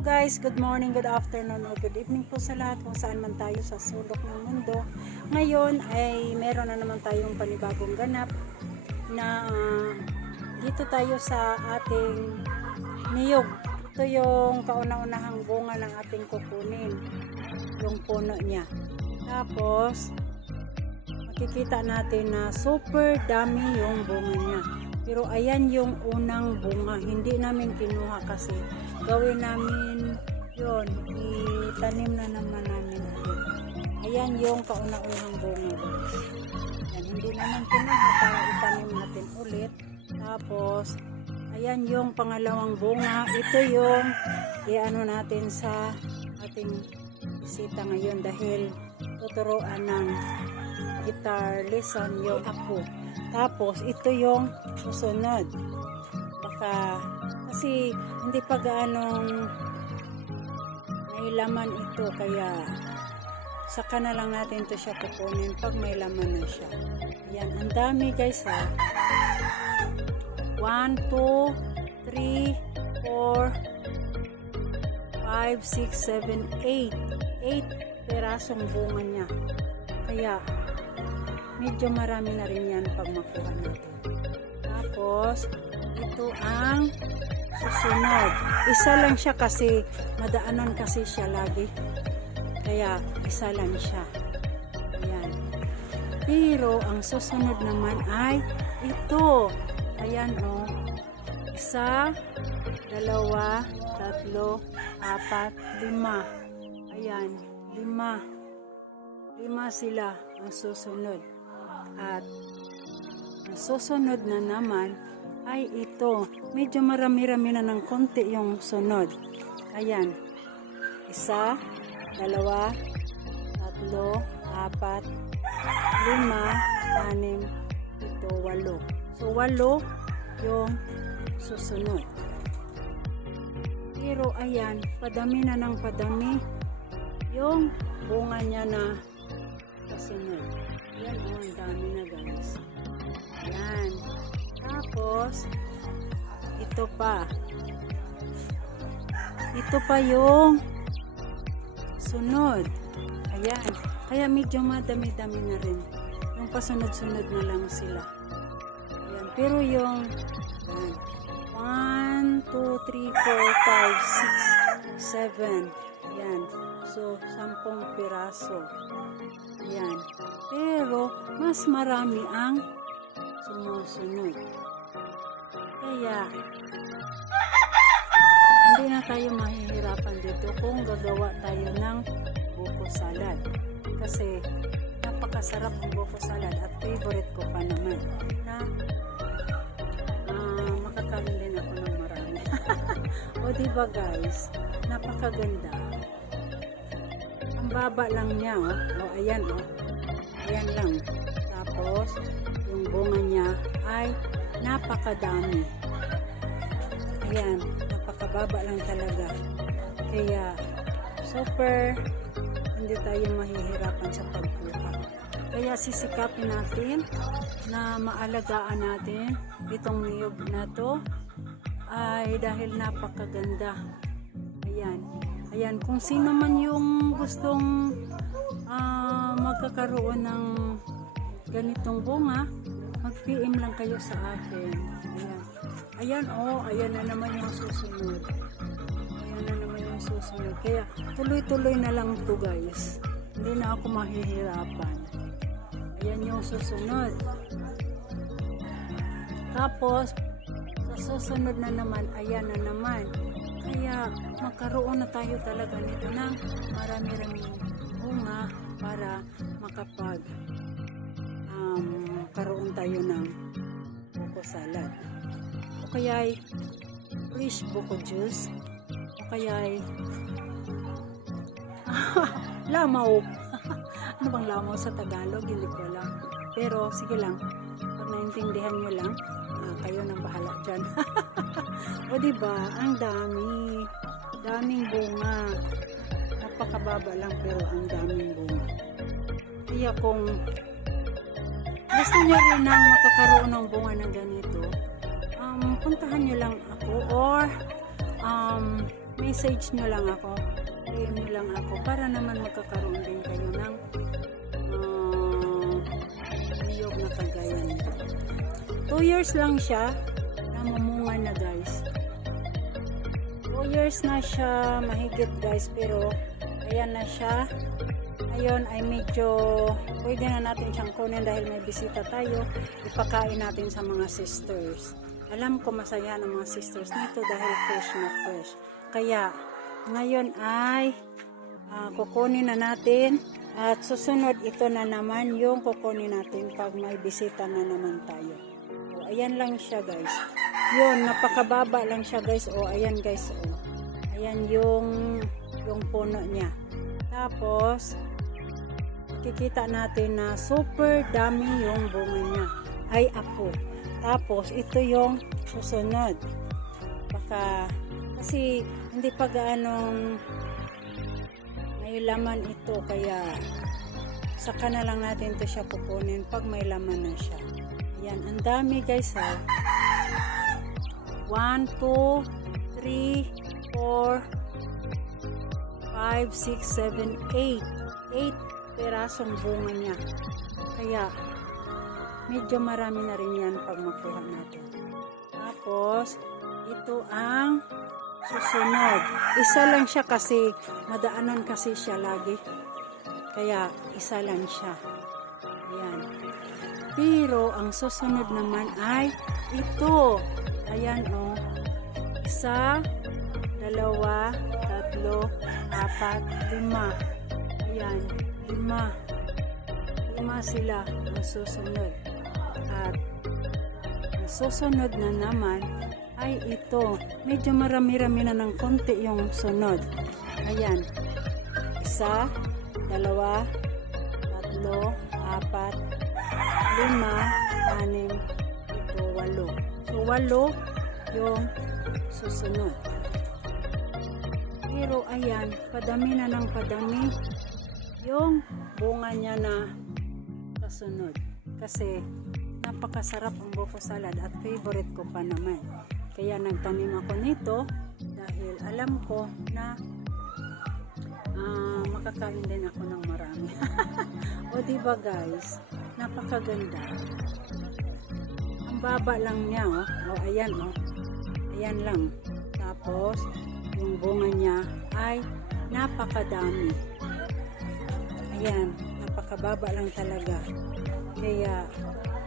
Guys, good morning, good afternoon, or good evening po sa lahat kung saan man tayo sa sulok ng mundo. Ngayon ay meron na naman tayong panibagong ganap na dito tayo sa ating niyog. Ito yung kauna-unahang bunga ng ating kukunin, yung puno niya. Tapos makikita natin na super dami yung bunga niya. Pero ayan yung unang bunga, hindi namin kinuha kasi gawin namin yon, itanim na naman namin ulit. Ayan yung kauna-unahang bunga. Yan, hindi naman kinuha para itanim natin ulit. Tapos ayan yung pangalawang bunga. Ito yung iano natin sa ating bisita ngayon dahil tuturuan ng guitar lesson yung ako. Tapos ito yung susunod. Baka kasi hindi pa gaanong may laman ito, kaya saka na lang natin to siya kukunin pag may laman na siya. Ayan, ang dami guys ha. 1, 2, 3, 4, 5, 6, 7, 8 perasong bunga niya. Kaya medyo marami na rin yan pag makuha natin. Tapos ito ang susunod. Isa lang siya kasi madaanan kasi siya lagi. Kaya isa lang siya. Ayan. Pero ang susunod naman ay ito. Ayan o. 1, 2, 3, 4, 5. Ayan. 5 sila ang susunod. At ang susunod na naman ay ito. Medyo marami-rami na ng konti yung sunod. Ayan. 1, 2, 3, 4, 5, 6, 7, 8. So 8 yung susunod. Pero ayan, padami na ng padami yung bunga niya na kasunod. Ayan, ang dami na guys. Ayan. Tapos ito pa. Ito pa yung sunod. Ayan. Kaya medyo madami-dami na rin. Yung pasunod-sunod na lang sila. Ayan. Pero yung 1, 2, 3, 4, 5, 6, 7. Ayan. So, 10 piraso. Ayan. Pero, mas marami ang sumusunod. Kaya, hindi na tayo mahihirapan dito kung gagawa tayo ng buko salad. Kasi, napakasarap ng buko salad at favorite ko pa naman. Na, makakain din ako ng marami. O diba guys, napakaganda. Ang baba lang niya, oh. O, ayan, oh. Ayan lang. Tapos, yung bunga niya ay napakadami. Ayan, napakababa lang talaga. Kaya, super, hindi tayo mahihirapan sa pagkuha. Kaya, sisikapin natin na maalagaan natin itong niyog na to ay dahil napakaganda. Ayan. Ayan, kung sino man yung gustong magkakaroon ng ganitong bunga, mag-PM lang kayo sa akin. Ayan. Ayan, oh, ayan na naman yung susunod. Ayan na naman yung susunod. Kaya, tuloy-tuloy na lang to guys. Hindi na ako mahihirapan. Ayan yung susunod. Tapos, sa susunod na naman, ayan na naman. Kaya, magkaroon na tayo talaga nito ng marami-raming bunga para makapag karoon tayo ng buko salad. O kaya fresh buko juice. O kaya lamaw. Ano bang lamaw sa Tagalog? Hindi ko alam. Pero sige lang. Pag naintindihan nyo lang, kayo nang bahala dyan. O diba? Ang dami. Daming bunga. Napakababa lang pero ang daming bunga. Kaya kung gusto nyo rin nang makakaroon ng bunga ng ganito, puntahan nyo lang ako or message nyo lang ako, PM nyo lang ako para naman magkakaroon din kayo ng niyog na kagaya nito. 2 years lang siya, namumunga na guys. 2 years na siya mahigit guys, pero ayan na siya. Ngayon ay medyo pwede na natin siyang kunin dahil may bisita tayo. Ipakain natin sa mga sisters. Alam ko masaya ng mga sisters nito dahil fresh na fresh. Kaya ngayon ay kukunin na natin at susunod ito na naman yung kukunin natin pag may bisita na naman tayo. O, ayan lang siya guys. Yun, napakababa lang siya guys. O ayan guys. O, ayan yung puno niya. Tapos makikita natin na super dami yung bunga niya. Ay apo. Tapos ito yung susunod. Baka kasi hindi pa gaanong may laman ito, kaya saka na lang natin to siya kukunin pag may laman na siya. Ayan, ang dami guys ha. 1, 2, 3, 4, 5, 6, 7, 8 perasong bunga niya. Kaya medyo marami na rin yan pag makuha natin. Tapos ito ang susunod. Isa lang siya kasi madaanan kasi siya lagi. Kaya isa lang siya. Ayan. Pero ang susunod naman ay ito. Ayan o. 1, 2, 3, 4, 5. Ayan. 5 sila ang susunod. At ang susunod na naman ay ito. Medyo marami-rami na ng konti yung sunod. Ayan. 1, 2, 3, 4, 5, 6, 7, 8. So 8 yung susunod. Pero ayan, padami na ng padami yung bunga niya na kasunod. Kasi napakasarap ang buko salad at favorite ko pa naman. Kaya nagtanim ako nito dahil alam ko na makakain din ako ng marami. O diba guys, napakaganda. Ang baba lang niya oh. O ayan oh. Ayan lang. Tapos yung bunga niya ay napakadami. Ayan, napakababa lang talaga. Kaya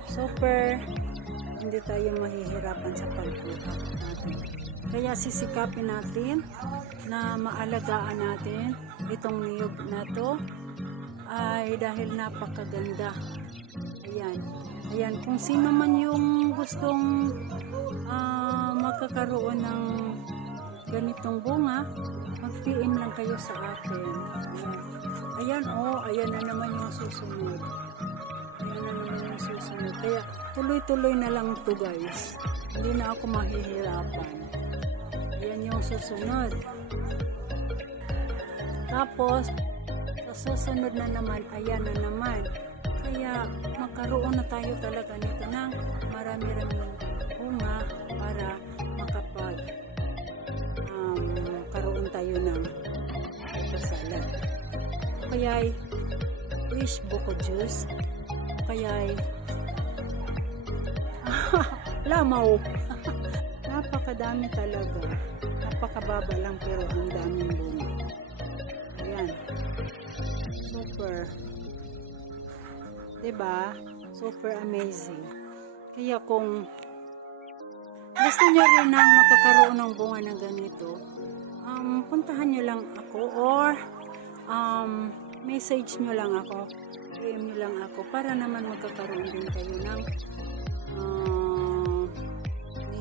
super hindi tayo mahihirapan sa pagkuha natin. Kaya sisikapin natin na maalagaan natin itong niyog na to ay dahil napakaganda. Ayan. Ayan, kung sino man yung gustong magkakaroon ng ganitong bunga, mag-PM lang kayo sa akin. Ayan, ayan na naman yung susunod. Ayan na naman yung susunod. Kaya tuloy-tuloy na lang to guys. Hindi na ako mahihirapan. Ayan yung susunod. Tapos, sa susunod na naman, ayan na naman. Kaya magkaroon na tayo talaga nito ng marami-raming bunga para karoon tayo ng salad. Kaya fresh buko juice. Kaya lamaw. Napakadami talaga. Napakababa lang pero ang daming bunga. Ayan. Super. Diba? Super amazing. Kaya kung gusto nyo rin nang makakaroon ng bunga na ganito, puntahan nyo lang ako or message nyo lang ako, PM nyo lang ako para naman magkakaroon din kayo ng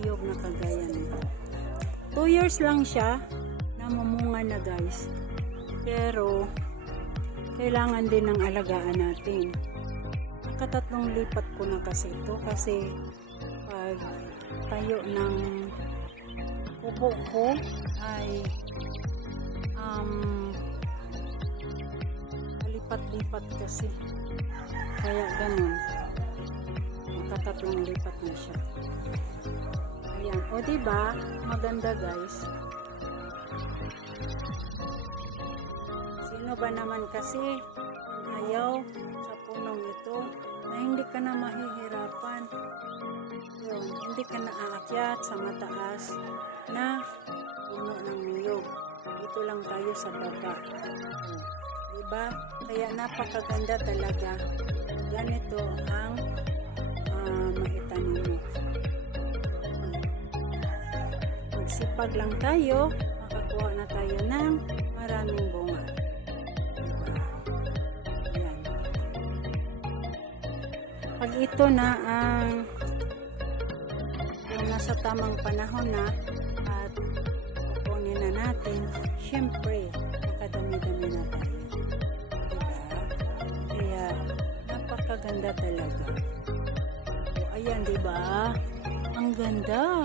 niyog na kagaya nito. 2 years lang siya, namumunga na guys. Pero kailangan din ng alagaan natin. Nakatatlong lipat ko na kasi ito kasi pag tayo ng kubo ko ay lipat kasi, kaya ganun, nakatatlong lipat na siya. Ayan, o diba maganda guys. Sino ba naman kasi ang ayaw sa punong ito na hindi ka na mahihirapan? Yun, hindi ka na aakyat sa mataas na puno ng niyog. Dito lang tayo sa baba. Diba? Kaya napakaganda talaga. Ganito ang maitanim mo. Magsipag lang tayo, makakuha na tayo ng maraming bunga. Ayan. Pag ito na ang yung nasa tamang panahon na at kukunin na natin, syempre nakadami-dami na tayo. Diba? Kaya napakaganda talaga. O, ayan, diba? Ang ganda.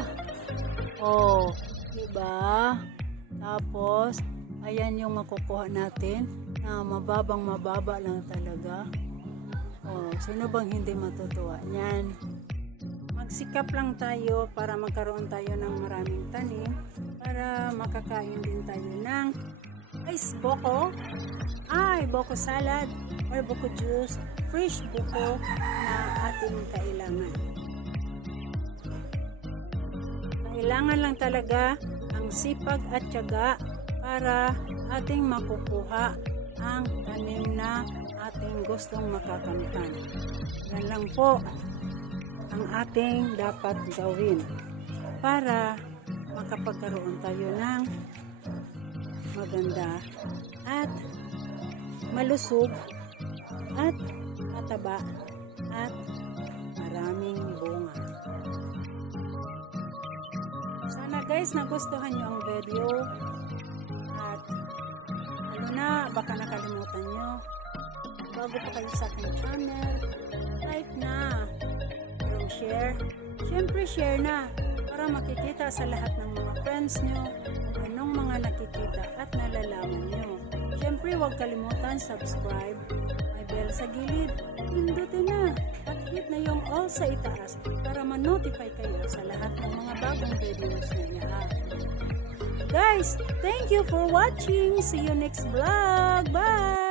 Oh, diba? Tapos, ayan yung makukuha natin na mababa lang talaga. Oh, sino bang hindi matutuwa niyan? Magsikap lang tayo para magkaroon tayo ng maraming tanim para makakain din tayo ng boko salad or boko juice, fresh boko na ating kailangan. Kailangan lang talaga ang sipag at tiyaga para ating makukuha ang tanim na ating gustong makakamtan. Yan lang po ang ating dapat gawin para makapagkaroon tayo ng maganda at malusog at mataba at maraming bunga. Sana guys nagustuhan nyo ang video at baka nakalimutan nyo, bago pa kayo sa aking channel, like na, pero share, syempre share na para makikita sa lahat ng mga friends nyo kung anong mga nakikita at nalalaman nyo. Syempre huwag kalimutan subscribe, may bell sa gilid, pindutin na at hit na yung all sa itaas para ma-notify kayo sa lahat ng mga bagong videos na yan. Guys, thank you for watching. See you next vlog. Bye!